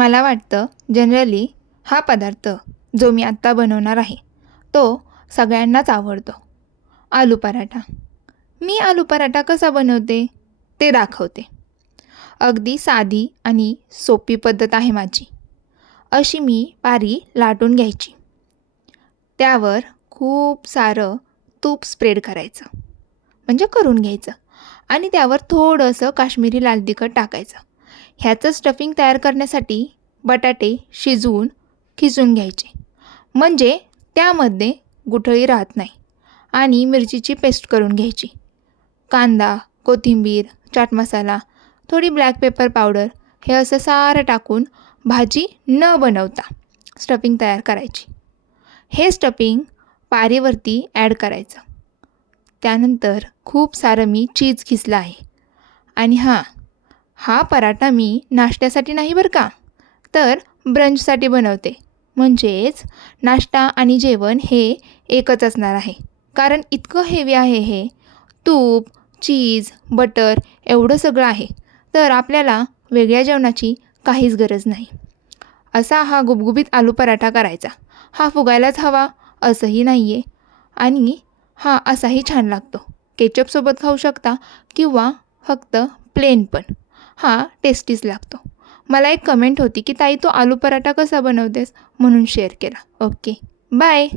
मला वाटतं जनरली हा पदार्थ जो मी आत्ता बनवणार आहे तो सगळ्यांनाच आवडतो. आलू पराठा. मी आलू पराठा कसा बनवते ते दाखवते. अगदी साधी आणि सोपी पद्धत आहे माझी. अशी मी पारी लाटून घ्यायची. त्यावर खूप सारं तूप स्प्रेड करायचं, म्हणजे करून घ्यायचं, आणि त्यावर थोडंसं काश्मीरी लाल तिखट टाकायचं. ह्याचं स्टफिंग तयार करण्यासाठी बटाटे शिजवून खिसून घ्यायचे, म्हणजे त्यामध्ये गुठळी राहत नाही. आणि मिरचीची पेस्ट करून घ्यायची. कांदा, कोथिंबीर, चाट मसाला, थोडी ब्लॅक पेपर पावडर हे असं सारं टाकून भाजी न बनवता स्टफिंग तयार करायची. हे स्टफिंग पारीवरती ॲड करायचं. त्यानंतर खूप सारं मी चीज खिसलं आहे. आणि हा पराठा मी नाश्त्यासाठी नाही बरं का, तर ब्रंचसाठी बनवते. म्हणजेच नाश्ता आणि जेवण हे एकच असणार आहे. कारण इतकं हेवी आहे हे. तूप, चीज, बटर एवढं सगळं आहे. तर आपल्याला वेगळ्या जेवणाची काहीच गरज नाही. असा हा गुबगुबीत आलू पराठा करायचा. हा फुगायलाच हवा असंही नाही आहे. आणि हा असाही छान लागतो. केचपसोबत खाऊ शकता किंवा फक्त प्लेन पण. हा टेस्टीच लागतो. मला एक कमेंट होती की ताई तू आलू पराठा कसा बनवतेस, म्हणून शेअर केला. Okay, bye.